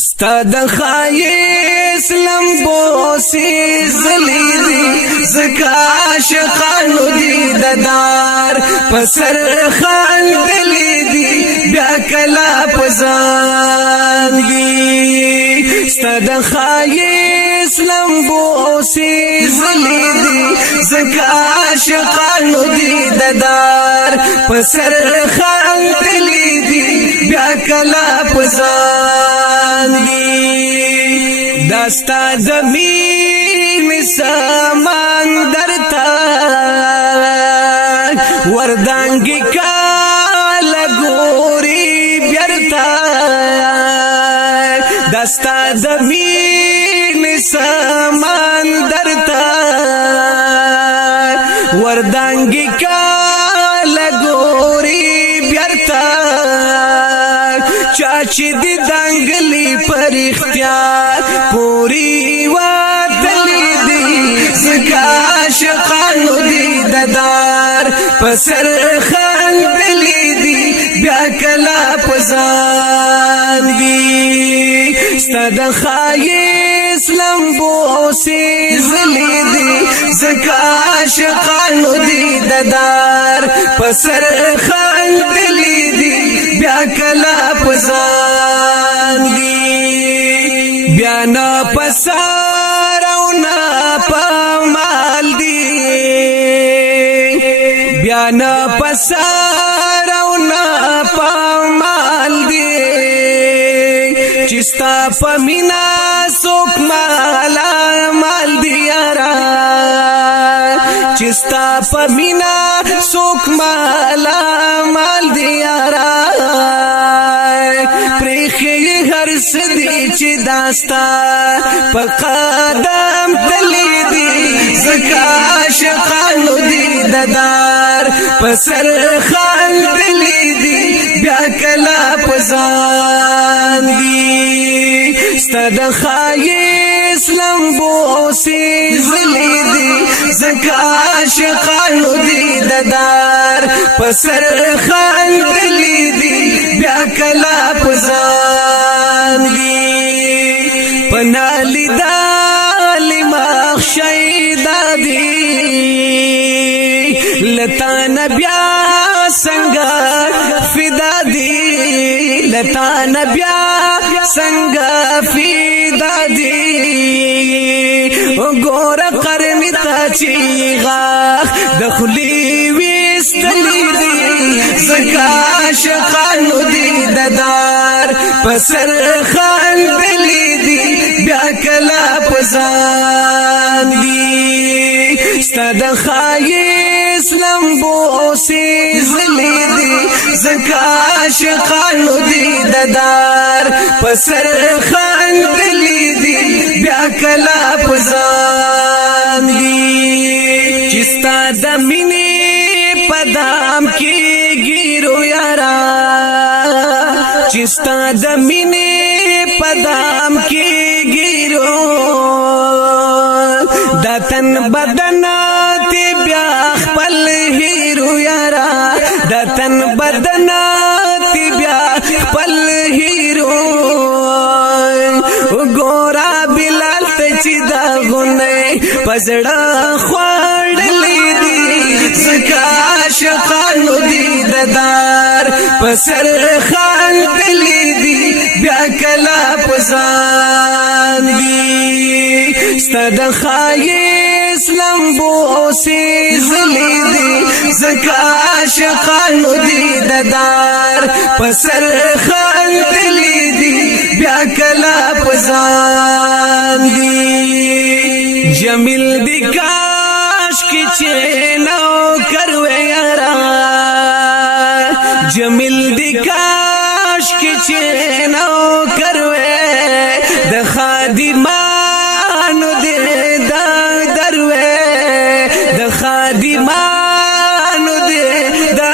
ستاد خایس لمبوسی زلیدی زکا عاشقانو دی ددار پسر خان دلیدی بیا کلا پزانگی ستاد خایس لمبوسی زلیدی زکا عاشقانو دی ددار پسر خان دلیدی بیا کلا پزانگی دستا زمین سمندر تا وردانگی کالا گوری بیرتا دستا زمین سمندر تا وردانگی کالا گوری بیرتا چاچی دی دنگلی پر اختیار پوری واتلی دی زکا عاشقانو دی ددار پسر خان دلی دی بیا کلا پزانگی ستاد خایس لمبوسی زلی دی زکا عاشقانو دی ددار پسر خان دلی دی بیا کلا پزانگی بیا نا پسار او نا پمال دی بیا نا پسار او نا پمال دی چستا پمینا سوک مالا مال دیارا چستا پمینا سوک مالا مال دیارا پریخی هر سدی چی داستا پا قدم تلی دی زکا عاشقانو دی ددار پسر خان دلی دی بیا کلا پزانگی ستاد خایس لمبوسی زلی دی زکا عاشقانو دی ددار پسر خان دلی دی بیا کلا پزانگی پنالی دالی مخشی دادی لطان بیا سنگا فدا دی لطان بیا سنگا فدا دی گور قرمی تا چیغا دخلی ویستلی دی زکا عاشقانو دی ددار پسر خان دلی دی بیا کلا پزانگی ستاد خایس لمبوسی زلی دی زکا عاشقانو دی ددار پسر خان دلی دی بیا کلا پزانگی چستا دمینی پدام کی گیرو یارا چستا دمینی پدام کی گیرو دتن بدن تی بیا خپل هیرو یارا دتن بدن تی بیا خپل هیرو گورا بلال تچی دا غنی پزڑا خوڑلی دی زکا عاشقانو دی ددار پسر خان دلی دی بیا کلا پزانگی ستاد خایس لمبوسی زلی دی زکا عاشقانو دی ددار پسر خان دلی دی بیا کلا پزانگی جمیل دی کاش کی چینو کروے یارا جمیل دی کاش کی چینو کروے د خادمانو دے دا دروے د خادمانو دے دا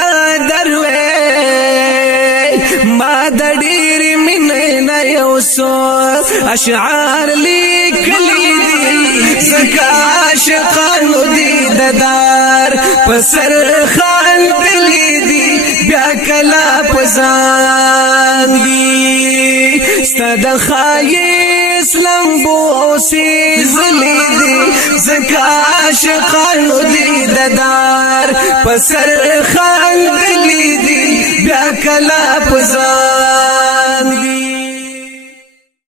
دروے ما د ډیر مینه یوسو اشعار لیکلی دی زکا عاشقانو دی ددار پسر خان دلی دی بیا کلا پزان دی ستد خایس لمبو سی زلی دی زکا عاشقانو دی ددار پسر خان دلی دی بیا کلا پزان دی